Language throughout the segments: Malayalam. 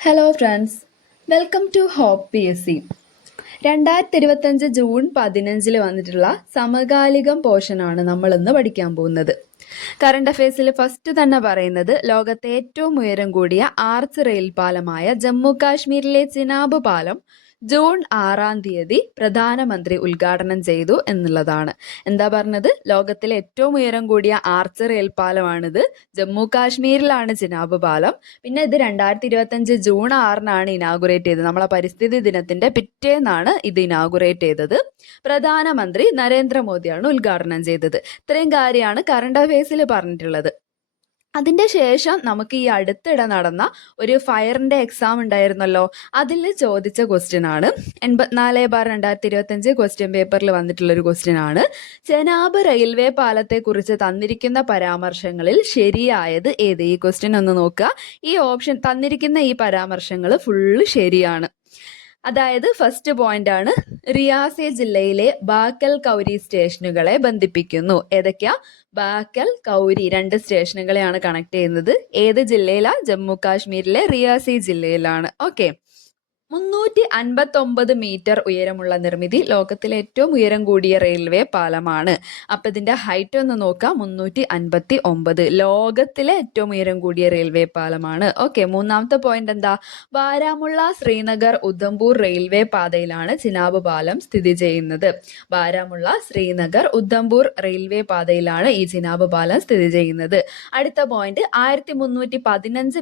Hello friends welcome to Hope P S C രണ്ടായിരത്തി ഇരുപത്തഞ്ച് ജൂൺ പതിനഞ്ചിൽ വന്നിട്ടുള്ള സമകാലികം പോർഷനാണ് നമ്മൾ ഇന്ന് പഠിക്കാൻ പോകുന്നത്. കറണ്ട് അഫയേഴ്സിൽ ഫസ്റ്റ് തന്നെ പറയുന്നത് ലോകത്തെ ഏറ്റവും ഉയരം കൂടിയ ആർച്ച് റെയിൽ പാലമായ ജമ്മു കാശ്മീരിലെ ചിനാബ് പാലം ജൂൺ ആറാം തീയതി പ്രധാനമന്ത്രി ഉദ്ഘാടനം ചെയ്തു എന്നുള്ളതാണ്. എന്താ പറഞ്ഞത്? ലോകത്തിലെ ഏറ്റവും ഉയരം കൂടിയ ആർച്ച് റെയിൽ ജമ്മു കാശ്മീരിലാണ് ചിനാബ് പാലം. പിന്നെ ഇത് രണ്ടായിരത്തി ഇരുപത്തഞ്ച് ജൂൺ ആറിനാണ് ഇനാഗുറേറ്റ് ചെയ്തത്. നമ്മളെ പരിസ്ഥിതി ദിനത്തിന്റെ പിറ്റേന്നാണ് ഇത് ഇനാഗുറേറ്റ് ചെയ്തത്. പ്രധാനമന്ത്രി നരേന്ദ്രമോദിയാണ് ഉദ്ഘാടനം ചെയ്തത്. ഇത്രയും കാര്യമാണ് കറണ്ട് അഫയേഴ്സിൽ പറഞ്ഞിട്ടുള്ളത്. അതിന്റെ ശേഷം നമുക്ക് ഈ അടുത്തിടെ നടന്ന ഒരു ഫയറിന്റെ എക്സാം ഉണ്ടായിരുന്നല്ലോ. അതിൽ ചോദിച്ച ക്വസ്റ്റ്യൻ ആണ്. എൺപത്തിനാല് ബാർ രണ്ടായിരത്തി ഇരുപത്തഞ്ച് ക്വസ്റ്റ്യൻ പേപ്പറിൽ വന്നിട്ടുള്ള ഒരു ക്വസ്റ്റ്യൻ ആണ്. ചെനാബ് റെയിൽവേ പാലത്തെക്കുറിച്ച് തന്നിരിക്കുന്ന പരാമർശങ്ങളിൽ ശരിയായത് ഏത്? ഈ ക്വസ്റ്റ്യൻ ഒന്ന് നോക്കുക. ഈ ഓപ്ഷൻ തന്നിരിക്കുന്ന ഈ പരാമർശങ്ങൾ ഫുള്ള് ശരിയാണ്. അതായത് ഫസ്റ്റ് പോയിന്റ് ആണ്. റിയാസെ ജില്ലയിലെ ബാക്കൽ കൗരി സ്റ്റേഷനുകളെ ബന്ധിപ്പിക്കുന്നു. ഏതൊക്കെയാ? ബാക്കൽ കൗരി രണ്ട് സ്റ്റേഷനുകളെയാണ് കണക്ട് ചെയ്യുന്നത്. ഏത് ജില്ലയിലാ? ജമ്മു കാശ്മീരിലെ റിയാസി ജില്ലയിലാണ്. ഓക്കെ മുന്നൂറ്റി അൻപത്തൊമ്പത് മീറ്റർ ഉയരമുള്ള നിർമ്മിതി ലോകത്തിലെ ഏറ്റവും ഉയരം കൂടിയ റെയിൽവേ പാലമാണ്. അപ്പം ഇതിന്റെ ഹൈറ്റ് ഒന്ന് നോക്കാം. മുന്നൂറ്റി അൻപത്തി ഒമ്പത് ലോകത്തിലെ ഏറ്റവും ഉയരം കൂടിയ റെയിൽവേ പാലമാണ്. ഓക്കെ മൂന്നാമത്തെ പോയിന്റ് എന്താ? ബാരാമുള്ള ശ്രീനഗർ ഉദ്ധംപൂർ റെയിൽവേ പാതയിലാണ് ചിനാബ് പാലം സ്ഥിതി ചെയ്യുന്നത്. ബാരാമുള്ള ശ്രീനഗർ ഉദ്ധംപൂർ റെയിൽവേ പാതയിലാണ് ഈ ചിനാബ് പാലം സ്ഥിതി ചെയ്യുന്നത്. അടുത്ത പോയിന്റ് ആയിരത്തി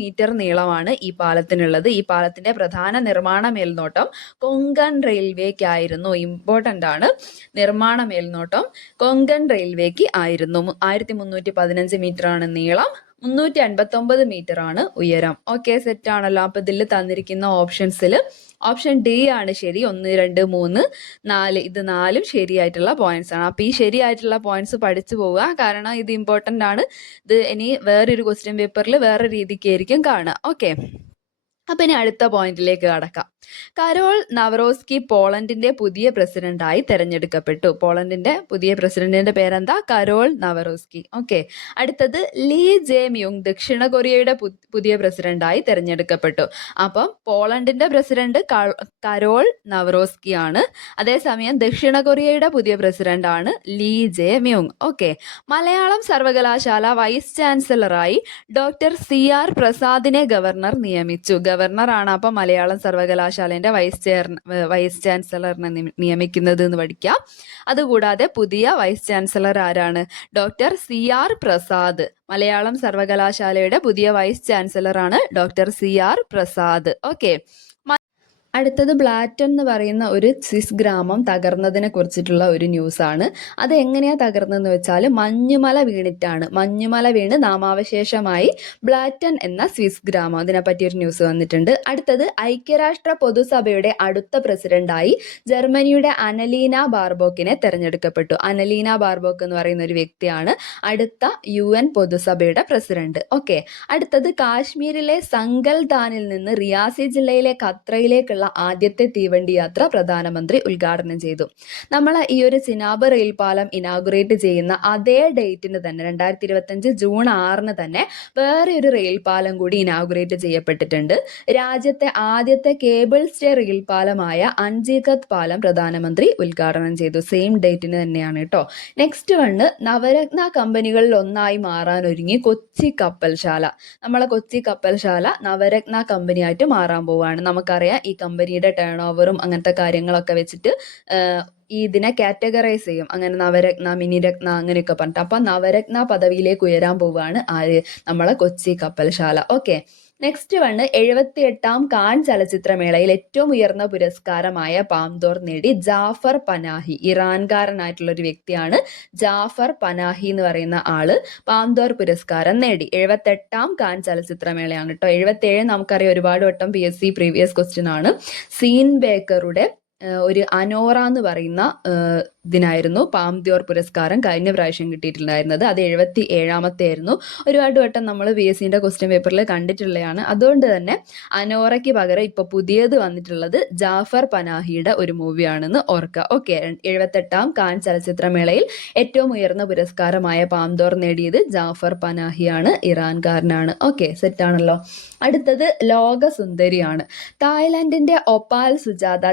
മീറ്റർ നീളമാണ് ഈ പാലത്തിനുള്ളത്. ഈ പാലത്തിന്റെ പ്രധാന നിർമ്മാണ മേൽനോട്ടം. കൊങ്കൺ റെയിൽവേക്ക് ആയിരുന്നു ഇമ്പോർട്ടന്റ് ആണ്. നിർമ്മാണ മേൽനോട്ടം കൊങ്കൺ റെയിൽവേക്ക് ആയിരുന്നു. ആയിരത്തി മുന്നൂറ്റി പതിനഞ്ച് മീറ്റർ ആണ് നീളം. മുന്നൂറ്റി അൻപത്തൊമ്പത് മീറ്റർ ആണ് ഉയരം. ഓക്കെ സെറ്റ് ആണല്ലോ. അപ്പൊ ഇതിൽ തന്നിരിക്കുന്ന ഓപ്ഷൻസിൽ ഓപ്ഷൻ ഡി ആണ് ശരി. ഒന്ന് രണ്ട് മൂന്ന് നാല്. ഇത് നാലും ശരിയായിട്ടുള്ള പോയിന്റ്സ് ആണ്. അപ്പൊ ഈ ശരിയായിട്ടുള്ള പോയിന്റ്സ് പഠിച്ചു പോവുക. കാരണം ഇത് ഇമ്പോർട്ടന്റ് ആണ്. ഇത് ഇനി വേറൊരു ക്വസ്റ്റ്യൻ പേപ്പറിൽ വേറെ രീതിക്കായിരിക്കും കാണുക. ഓക്കെ അപ്പൊ ഇനി അടുത്ത പോയിന്റിലേക്ക് കടക്കാം. കരോൾ നവറോസ്കി പോളണ്ടിന്റെ പുതിയ പ്രസിഡന്റായി തെരഞ്ഞെടുക്കപ്പെട്ടു. പോളണ്ടിന്റെ പുതിയ പ്രസിഡന്റിന്റെ പേരെന്താ? Karol Nawrocki. ഓക്കെ. അടുത്തത് ലീ ജെ മ്യൂങ് ദക്ഷിണ കൊറിയയുടെ പുതിയ പ്രസിഡന്റായി തെരഞ്ഞെടുക്കപ്പെട്ടു. അപ്പം പോളണ്ടിന്റെ പ്രസിഡന്റ് കരോൾ നവറോസ്കി ആണ് അതേസമയം ദക്ഷിണ കൊറിയയുടെ പുതിയ പ്രസിഡന്റ് ആണ് Lee Jae Myung okay. Malayalam സർവകലാശാല വൈസ് ചാൻസലറായി ഡോക്ടർ സി ആർ പ്രസാദിനെ ഗവർണർ നിയമിച്ചു. ഗവർണറാണ് അപ്പം മലയാളം സർവകലാശാലേന്റെ വൈസ് ചെയർ വൈസ് ചാൻസലറിനെ നിയ- നിയമിക്കുന്നത് എന്ന് പഠിക്കാം. അതുകൂടാതെ പുതിയ വൈസ് ചാൻസലർ ആരാണ്? Doctor C R Prasad. Malayalam സർവകലാശാലയുടെ പുതിയ വൈസ് ചാൻസലറാണ് doctor C R Prasad. Okay അടുത്തത് ബ്ലാറ്റൺ എന്ന് പറയുന്ന ഒരു സ്വിസ് ഗ്രാമം തകർന്നതിനെ കുറിച്ചിട്ടുള്ള ഒരു ന്യൂസാണ്. അത് എങ്ങനെയാ തകർന്നതെന്ന് വെച്ചാൽ മഞ്ഞുമല വീണിട്ടാണ്. മഞ്ഞുമല വീണ് നാമാവശേഷമായി ബ്ലാറ്റൺ എന്ന സ്വിസ് ഗ്രാമം അതിനെപ്പറ്റി ഒരു ന്യൂസ് വന്നിട്ടുണ്ട്. അടുത്തത് ഐക്യരാഷ്ട്ര പൊതുസഭയുടെ അടുത്ത പ്രസിഡന്റായി ജർമ്മനിയുടെ അനലീന ബാർബോക്കിനെ തെരഞ്ഞെടുക്കപ്പെട്ടു. അനലീന ബാർബോക്ക് എന്ന് പറയുന്ന ഒരു വ്യക്തിയാണ് അടുത്ത യു എൻ പൊതുസഭയുടെ പ്രസിഡന്റ്. ഓക്കെ. അടുത്തത് കാശ്മീരിലെ സങ്കൽദാനിൽ നിന്ന് റിയാസി ജില്ലയിലെ ഖത്രയിലേക്കുള്ള ആദ്യത്തെ തീവണ്ടി യാത്ര പ്രധാനമന്ത്രി ഉദ്ഘാടനം ചെയ്തു. നമ്മൾ ഈ ഒരു സിനാബ് റെയിൽ പാലം ഇനാഗുറേറ്റ് ചെയ്യുന്ന അതേ ഡേറ്റിന് തന്നെ രണ്ടായിരത്തി ഇരുപത്തഞ്ച് ജൂൺ ആറിന് തന്നെ വേറെ ഒരു റെയിൽ പാലം കൂടി ഇനാഗുറേറ്റ് ചെയ്യപ്പെട്ടിട്ടുണ്ട്. രാജ്യത്തെ ആദ്യത്തെ കേബിൾ സ്റ്റേ റെയിൽ പാലമായ അഞ്ചികത് പാലം പ്രധാനമന്ത്രി ഉദ്ഘാടനം ചെയ്തു. സെയിം ഡേറ്റിന് തന്നെയാണ് കേട്ടോ. നെക്സ്റ്റ് വണ് നവരത്ന കമ്പനികളിൽ ഒന്നായി മാറാൻ ഒരുങ്ങി കൊച്ചി കപ്പൽശാല. നമ്മളെ കൊച്ചി കപ്പൽശാല നവരത്ന കമ്പനിയായിട്ട് മാറാൻ പോവുകയാണ്. നമുക്കറിയാം ഈ കമ്പനിയുടെ ടേൺ ഓവറും അങ്ങനത്തെ കാര്യങ്ങളൊക്കെ വെച്ചിട്ട് ഈ ഇതിനെ കാറ്റഗറൈസ് ചെയ്യും. അങ്ങനെ നവരത്ന മിനിരത്ന അങ്ങനെയൊക്കെ പറഞ്ഞിട്ട്. അപ്പം നവരത്ന പദവിയിലേക്ക് ഉയരാൻ പോവുകയാണ് ആര്? നമ്മളെ കൊച്ചി കപ്പൽശാല. ഓക്കെ നെക്സ്റ്റ് വണ് എഴുപത്തി എട്ടാം കാൻ ചലച്ചിത്രമേളയിൽ ഏറ്റവും ഉയർന്ന പുരസ്കാരമായ പാംദോർ നേടി ജാഫർ പനാഹി. ഇറാൻകാരനായിട്ടുള്ള ഒരു വ്യക്തിയാണ് ജാഫർ പനാഹി എന്ന് പറയുന്ന ആൾ പാംദോർ പുരസ്കാരം നേടി. എഴുപത്തെട്ടാം കാൻ ചലച്ചിത്രമേളയാണ് കേട്ടോ. എഴുപത്തേഴ് നമുക്കറിയാം ഒരുപാട് വട്ടം P S C previous question ആണ്. സീൻ ബേക്കറുടെ ഒരു അനോറ എന്ന് പറയുന്ന ഇതിനായിരുന്നു പാംദ്യോർ പുരസ്കാരം കഴിഞ്ഞ പ്രാവശ്യം കിട്ടിയിട്ടുണ്ടായിരുന്നത്. അത് എഴുപത്തി ഏഴാമത്തെ ആയിരുന്നു. ഒരുപാട് വട്ടം നമ്മൾ പി എസ് സിന്റെ ക്വസ്റ്റ്യൻ പേപ്പറിൽ കണ്ടിട്ടുള്ളതാണ് അതുകൊണ്ട് തന്നെ അനോറയ്ക്ക് പകരം ഇപ്പോൾ പുതിയത് വന്നിട്ടുള്ളത് ജാഫർ പനാഹിയുടെ ഒരു മൂവിയാണെന്ന് ഓർക്കുക ഓക്കെ എഴുപത്തെട്ടാം കാൻ ചലച്ചിത്രമേളയിൽ ഏറ്റവും ഉയർന്ന പുരസ്കാരമായ പാംദോർ നേടിയത് ജാഫർ പനാഹിയാണ് ഇറാൻകാരനാണ്. ഓക്കെ സെറ്റാണല്ലോ അടുത്തത് ലോകസുന്ദരിയാണ്. തായ്ലാന്റിന്റെ ഒപ്പാൽ സുജാത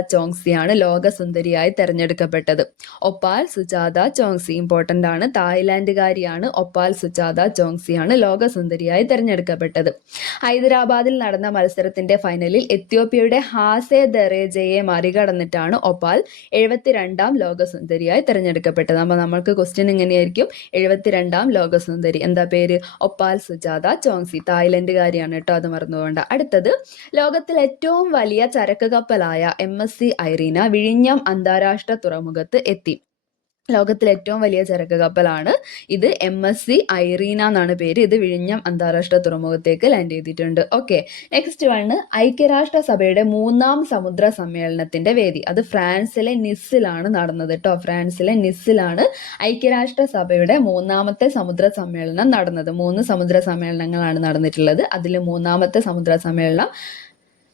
ചോങ്സിയാണ് ലോകസുന്ദരിയായി തെരഞ്ഞെടുക്കപ്പെട്ടത്. ഒപ്പാൽ സുജാത ചോങ്സി ഇമ്പോർട്ടന്റ് ആണ്. തായ്ലാൻഡുകാരിയാണ് ഒപ്പാൽ സുജാത ചോങ്സിയാണ് ലോകസുന്ദരിയായി തെരഞ്ഞെടുക്കപ്പെട്ടത്. ഹൈദരാബാദിൽ നടന്ന മത്സരത്തിന്റെ ഫൈനലിൽ എത്യോപ്യയുടെ ഹാസെ ദറേജയെ മറികടന്നിട്ടാണ് ഒപ്പാൽ എഴുപത്തിരണ്ടാം ലോകസുന്ദരിയായി തെരഞ്ഞെടുക്കപ്പെട്ടത്. അപ്പോൾ നമ്മൾക്ക് ക്വസ്റ്റ്യൻ എങ്ങനെയായിരിക്കും എഴുപത്തിരണ്ടാം ലോകസുന്ദരി എന്താ പേര്? ഒപ്പാൽ സുജാത ചോങ്സി തായ്ലൻഡുകാരിയാണ് കേട്ടോ അത് മറന്നു പോകണ്ട അടുത്തത് ലോകത്തിൽ ഏറ്റവും വലിയ ചരക്ക് കപ്പലായ എം എസ് സി ഐറീന വിഴിഞ്ഞം അന്താരാഷ്ട്ര തുറമുഖത്ത് എത്തി. ലോകത്തിലെ ഏറ്റവും വലിയ ചരക്ക് കപ്പലാണ് ഇത് എം എസ് സി ഐറീന എന്നാണ് പേര്. ഇത് വിഴിഞ്ഞം അന്താരാഷ്ട്ര തുറമുഖത്തേക്ക് ലാൻഡ് ചെയ്തിട്ടുണ്ട്. ഓക്കെ നെക്സ്റ്റ് വണ് ഐക്യരാഷ്ട്ര സഭയുടെ മൂന്നാം സമുദ്ര സമ്മേളനത്തിന്റെ വേദി. അത് ഫ്രാൻസിലെ നിസ്സിലാണ് നടന്നത് കേട്ടോ ഫ്രാൻസിലെ നിസ്സിലാണ് ഐക്യരാഷ്ട്ര സഭയുടെ മൂന്നാമത്തെ സമുദ്ര സമ്മേളനം നടന്നത്. മൂന്ന് സമുദ്ര സമ്മേളനങ്ങളാണ് നടന്നിട്ടുള്ളത്. അതിൽ മൂന്നാമത്തെ സമുദ്ര സമ്മേളനം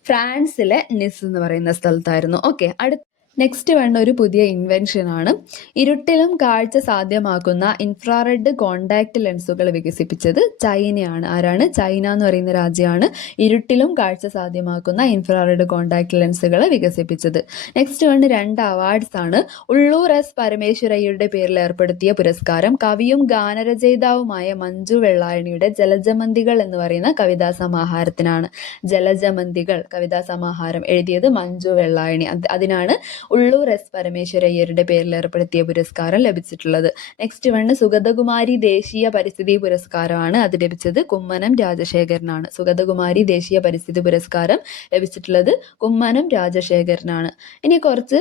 ഫ്രാൻസിലെ നിസ് എന്ന് പറയുന്ന സ്ഥലത്തായിരുന്നു. ഓക്കെ അടുത്ത നെക്സ്റ്റ് വേണ്ട ഒരു പുതിയ ഇൻവെൻഷനാണ് ഇരുട്ടിലും കാഴ്ച സാധ്യമാക്കുന്ന ഇൻഫ്രാറെഡ് കോണ്ടാക്ട് ലെൻസുകൾ വികസിപ്പിച്ചത് ചൈനയാണ്. ആരാണ്? ചൈന എന്ന് പറയുന്ന രാജ്യമാണ് ഇരുട്ടിലും കാഴ്ച സാധ്യമാക്കുന്ന ഇൻഫ്രാറെഡ് കോണ്ടാക്ട് ലെൻസുകൾ വികസിപ്പിച്ചത്. നെക്സ്റ്റ് വേണ്ട രണ്ട് അവാർഡ്സ് ആണ്. ഉള്ളൂർ എസ് പരമേശ്വരയ്യരുടെ പേരിൽ ഏർപ്പെടുത്തിയ പുരസ്കാരം കവിയും ഗാനരചയിതാവുമായ മഞ്ജു വെള്ളായണിയുടെ ജലജമന്തികൾ എന്ന് പറയുന്ന കവിതാ സമാഹാരത്തിനാണ്. ജലജമന്തികൾ കവിതാ സമാഹാരം എഴുതിയത് മഞ്ജു വെള്ളായണി. അതിനാണ് ഉള്ളൂർ എസ് പരമേശ്വരയ്യരുടെ പേരിൽ ഏർപ്പെടുത്തിയ പുരസ്കാരം ലഭിച്ചിട്ടുള്ളത്. നെക്സ്റ്റ് വണ് സുഗതകുമാരി ദേശീയ പരിസ്ഥിതി പുരസ്കാരമാണ് അത് ലഭിച്ചത്. കുമ്മനം രാജശേഖരനാണ്. സുഗതകുമാരി ദേശീയ പരിസ്ഥിതി പുരസ്കാരം ലഭിച്ചിട്ടുള്ളത് കുമ്മനം രാജശേഖരനാണ്. ഇനി കുറച്ച്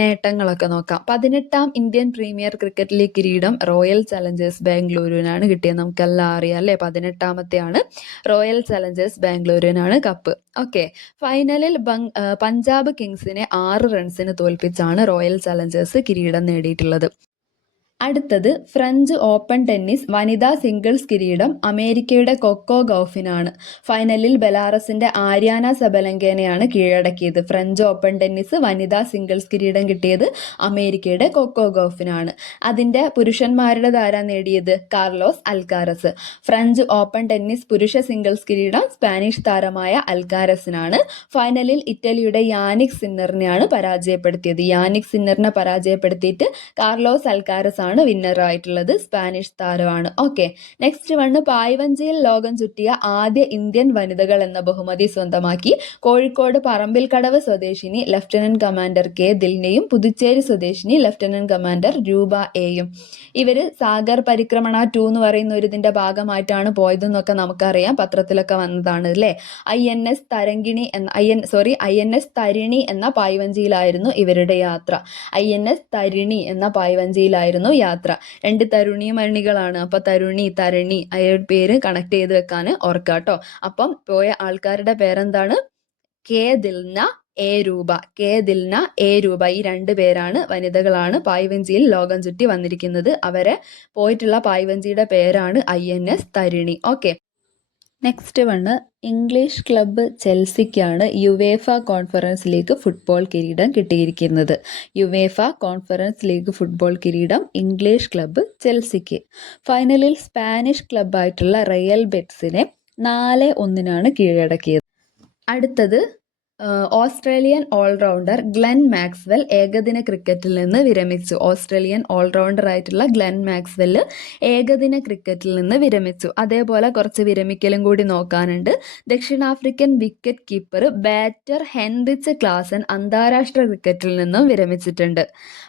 നേട്ടങ്ങളൊക്കെ നോക്കാം. പതിനെട്ടാം ഇന്ത്യൻ പ്രീമിയർ ക്രിക്കറ്റ് ലീഗ് കിരീടം റോയൽ ചലഞ്ചേഴ്സ് ബാംഗ്ലൂരുവിനാണ് കിട്ടിയത്. നമുക്കെല്ലാം അറിയാം അല്ലേ? പതിനെട്ടാമത്തെയാണ് റോയൽ ചലഞ്ചേഴ്സ് ബാംഗ്ലൂരിനാണ് കപ്പ്. ഓക്കെ ഫൈനലിൽ പഞ്ചാബ് കിങ്സിനെ ആറ് റൺസിന് തോൽപ്പിച്ചാണ് റോയൽ ചലഞ്ചേഴ്സ് കിരീടം നേടിയിട്ടുള്ളത്. അടുത്തത് ഫ്രഞ്ച് ഓപ്പൺ ടെന്നീസ് വനിതാ സിംഗിൾസ് കിരീടം അമേരിക്കയുടെ കൊക്കോ ഗൗഫിനാണ്. ഫൈനലിൽ ബെലാറസിന്റെ ആര്യാന സബലങ്കേനെയാണ് കീഴടക്കിയത്. ഫ്രഞ്ച് ഓപ്പൺ ടെന്നീസ് വനിതാ സിംഗിൾസ് കിരീടം കിട്ടിയത് അമേരിക്കയുടെ കൊക്കോ ഗൗഫിനാണ്. അതിന്റെ പുരുഷന്മാരുടെ ധാര നേടിയത് Carlos Alcaraz. French Open tennis പുരുഷ സിംഗിൾസ് കിരീടം സ്പാനിഷ് താരമായ അൽക്കാരസിനാണ്. ഫൈനലിൽ ഇറ്റലിയുടെ യാനിക് സിന്നറിനെയാണ് പരാജയപ്പെടുത്തിയത്. യാനിക് സിന്നറിനെ പരാജയപ്പെടുത്തിയിട്ട് കാർലോസ് അൽക്കാരസ് ആണ് വിന്നർ ആയിട്ടുള്ളത്. സ്പാനിഷ് താരമാണ്. ഓക്കെ നെക്സ്റ്റ് വണ് പായ്വഞ്ചിയിൽ ലോകം ചുറ്റിയ ആദ്യ ഇന്ത്യൻ വനിതകൾ എന്ന ബഹുമതി സ്വന്തമാക്കി. കോഴിക്കോട് പറമ്പിൽ കടവ് സ്വദേശിനി ലഫ്റ്റനന്റ് കമാൻഡർ കെ ദിൽനയും പുതുച്ചേരി സ്വദേശിനി ലഫ്റ്റനന്റ് കമാൻഡർ രൂപ എയും ഇവർ സാഗർ പരിക്രമണ ടു എന്ന് പറയുന്ന ഒരു ഇതിന്റെ ഭാഗമായിട്ടാണ് പോയതെന്നൊക്കെ നമുക്കറിയാം. പത്രത്തിലൊക്കെ വന്നതാണ് അല്ലേ? ഐ എൻ എസ് തരങ്കിണി എന്ന I N sorry I N S Tarini എന്ന പായ്വഞ്ചിയിലായിരുന്നു ഇവരുടെ യാത്ര. ഐ എൻ എസ് തരിണി എന്ന പായ്വഞ്ചിയിലായിരുന്നു യാത്ര. രണ്ട് തരുണി മരണികളാണ്. അപ്പൊ തരുണി തരണി അയാളുടെ പേര് കണക്ട് ചെയ്ത് വെക്കാൻ ഓർക്കാട്ടോ അപ്പം പോയ ആൾക്കാരുടെ പേരെന്താണ്? K Dilna A Roopa. K Dilna A Roopa. ഈ രണ്ട് പേരാണ് വനിതകളാണ് പായ്വഞ്ചിയിൽ ലോകം ചുറ്റി വന്നിരിക്കുന്നത്. അവരെ പോയിട്ടുള്ള പായ്വഞ്ചിയുടെ പേരാണ് I N S Tarini. Okay. Next one English club ചെൽസിക്കാണ് UEFA conference league football കിരീടം കിട്ടിയിരിക്കുന്നത്. യുവേഫ കോൺഫറൻസ് ലീഗ് ഫുട്ബോൾ കിരീടം ഇംഗ്ലീഷ് ക്ലബ്ബ് ചെൽസിക്ക് ഫൈനലിൽ സ്പാനിഷ് ക്ലബ്ബായിട്ടുള്ള റയൽ ബെറ്റ്സിനെ നാല് ഒന്നിനാണ് കീഴടക്കിയത്. അടുത്തത് ഓസ്ട്രേലിയൻ ഓൾറൗണ്ടർ ഗ്ലെൻ മാക്സ്വെൽ ഏകദിന ക്രിക്കറ്റിൽ നിന്ന് വിരമിച്ചു. ഓസ്ട്രേലിയൻ ഓൾറൗണ്ടർ ആയിട്ടുള്ള ഗ്ലെൻ മാക്സ്വെൽ ഏകദിന ക്രിക്കറ്റിൽ നിന്ന് വിരമിച്ചു. അതേപോലെ കുറച്ച് വിരമിക്കലും കൂടി നോക്കാനുണ്ട്. ദക്ഷിണാഫ്രിക്കൻ wicket keeper batter Heinrich Klaasen അന്താരാഷ്ട്ര ക്രിക്കറ്റിൽ നിന്നും വിരമിച്ചിട്ടുണ്ട്.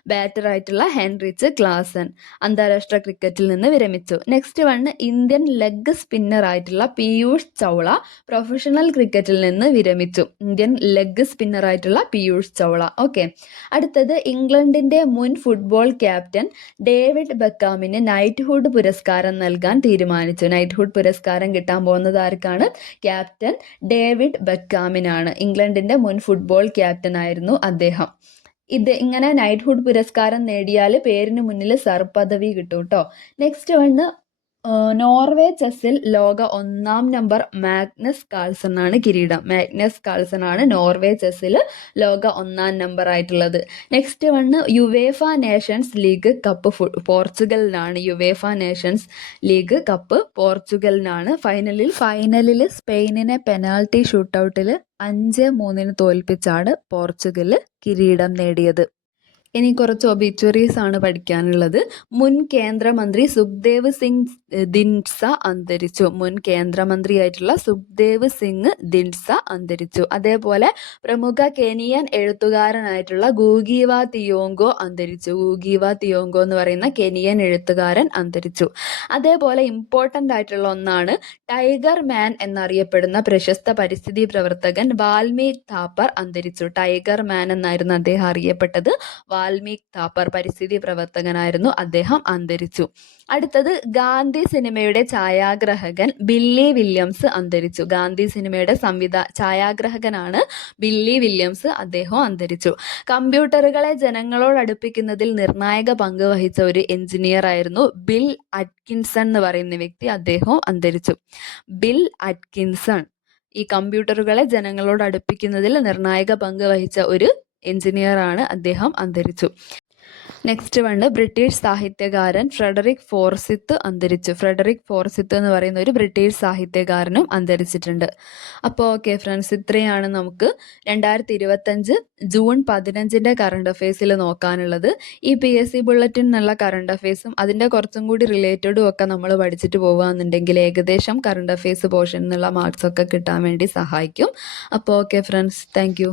ബാറ്റർ ആയിട്ടുള്ള ഹെൻറിച്ച് ക്ലാസൻ അന്താരാഷ്ട്ര ക്രിക്കറ്റിൽ നിന്ന് വിരമിച്ചു. Next one Indian leg spinner ആയിട്ടുള്ള പീയൂഷ് ചൗള പ്രൊഫഷണൽ ക്രിക്കറ്റിൽ നിന്ന് വിരമിച്ചു. ഇന്ത്യൻ ലെഗ് സ്പിന്നർ ആയിട്ടുള്ള പീയൂഷ് ചൗള. ഓക്കെ അടുത്തത് ഇംഗ്ലണ്ടിന്റെ മുൻ ഫുട്ബോൾ ക്യാപ്റ്റൻ ഡേവിഡ് ബക്കാമിന് നൈറ്റ്ഹുഡ് പുരസ്കാരം നൽകാൻ തീരുമാനിച്ചു. നൈറ്റ്ഹുഡ് പുരസ്കാരം കിട്ടാൻ പോകുന്നത് ആർക്കാണ്? ക്യാപ്റ്റൻ ഡേവിഡ് ബക്കാമിനാണ്. ഇംഗ്ലണ്ടിന്റെ മുൻ ഫുട്ബോൾ ക്യാപ്റ്റൻ ആയിരുന്നു അദ്ദേഹം. ഇത് ഇങ്ങനെ നൈറ്റ്ഹുഡ് പുരസ്കാരം നേടിയാൽ പേരിന് മുന്നിൽ സർ പദവി കിട്ടും കേട്ടോ നെക്സ്റ്റ് വണ് നോർവേ ചെസ്സിൽ ലോക ഒന്നാം നമ്പർ മാഗ്നസ് കാൾസൺ ആണ് കിരീടം. മാഗ്നസ് കാൾസൺ ആണ് നോർവേ ചെസ്സിൽ ലോക ഒന്നാം നമ്പർ ആയിട്ടുള്ളത്. Next one UEFA nations league cup പോർച്ചുഗലിനാണ്. UEFA Nations league cup പോർച്ചുഗലിനാണ്. ഫൈനലിൽ ഫൈനലിൽ സ്പെയിനിനെ പെനാൽറ്റി ഷൂട്ടൗട്ടിൽ അഞ്ച് മൂന്നിന് തോൽപ്പിച്ചാണ് പോർച്ചുഗൽ കിരീടം നേടിയത്. ഇനി കുറച്ച് ഒബിച്വറീസ് ആണ് പഠിക്കാനുള്ളത്. മുൻ കേന്ദ്രമന്ത്രി സുഖ്ദേവ് സിംഗ് ദിൻസ അന്തരിച്ചു. മുൻ കേന്ദ്രമന്ത്രിയായിട്ടുള്ള സുഖ്ദേവ് സിംഗ് ദിൻസ അന്തരിച്ചു. അതേപോലെ പ്രമുഖ കെനിയൻ എഴുത്തുകാരനായിട്ടുള്ള ഗൂഗീവ തിയോങ്കോ അന്തരിച്ചു. ഗൂഗീവ തിയോങ്കോ എന്ന് പറയുന്ന കെനിയൻ എഴുത്തുകാരൻ അന്തരിച്ചു. അതേപോലെ ഇമ്പോർട്ടന്റ് ആയിട്ടുള്ള ഒന്നാണ് ടൈഗർ മാൻ എന്നറിയപ്പെടുന്ന പ്രശസ്ത പരിസ്ഥിതി പ്രവർത്തകൻ വാൽമീക് താപ്പർ അന്തരിച്ചു. ടൈഗർ മാൻ എന്നായിരുന്നു അദ്ദേഹം അറിയപ്പെട്ടത്. വാൽമീക് താപ്പർ പരിസ്ഥിതി പ്രവർത്തകനായിരുന്നു അദ്ദേഹം അന്തരിച്ചു. അടുത്തത് ഗാന്ധി സിനിമയുടെ ഛായാഗ്രഹകൻ ബില്ലി വില്യംസ് അന്തരിച്ചു. ഗാന്ധി സിനിമയുടെ സംവിധാ ഛായാഗ്രഹകനാണ് ബില്ലി വില്യംസ് അദ്ദേഹം അന്തരിച്ചു. കമ്പ്യൂട്ടറുകളെ ജനങ്ങളോട് അടുപ്പിക്കുന്നതിൽ നിർണായക പങ്ക് വഹിച്ച ഒരു എഞ്ചിനീയർ ആയിരുന്നു ബിൽ അറ്റ്കിൻസൺ എന്ന് പറയുന്ന വ്യക്തി അദ്ദേഹം അന്തരിച്ചു. ബിൽ അറ്റ്കിൻസൺ ഈ കമ്പ്യൂട്ടറുകളെ ജനങ്ങളോട് അടുപ്പിക്കുന്നതിൽ നിർണായക പങ്ക് വഹിച്ച ഒരു എഞ്ചിനീയർ ആണ് അദ്ദേഹം അന്തരിച്ചു. നെക്സ്റ്റ് വണ് ബ്രിട്ടീഷ് സാഹിത്യകാരൻ ഫ്രെഡറിക് ഫോർസിത്ത് അന്തരിച്ചു. ഫ്രെഡറിക് ഫോർസിത്ത് എന്ന് പറയുന്ന ഒരു ബ്രിട്ടീഷ് സാഹിത്യകാരനും അന്തരിച്ചിട്ടുണ്ട്. അപ്പോൾ ഓക്കെ ഫ്രണ്ട്സ് ഇത്രയാണ് നമുക്ക് രണ്ടായിരത്തി ഇരുപത്തഞ്ച് ജൂൺ പതിനഞ്ചിന്റെ കറണ്ട് അഫയേഴ്സിൽ നോക്കാനുള്ളത്. ഈ പി എസ് സി ബുള്ളറ്റിൻ എന്നുള്ള കറണ്ട് അഫയേഴ്സും അതിന്റെ കുറച്ചും കൂടി റിലേറ്റഡും ഒക്കെ നമ്മൾ പഠിച്ചിട്ട് പോകുകയാണെന്നുണ്ടെങ്കിൽ ഏകദേശം കറണ്ട് അഫയേഴ്സ് പോർഷൻ എന്നുള്ള മാർക്സ് ഒക്കെ കിട്ടാൻ വേണ്ടി സഹായിക്കും. അപ്പോൾ ഓക്കെ ഫ്രണ്ട്സ് താങ്ക്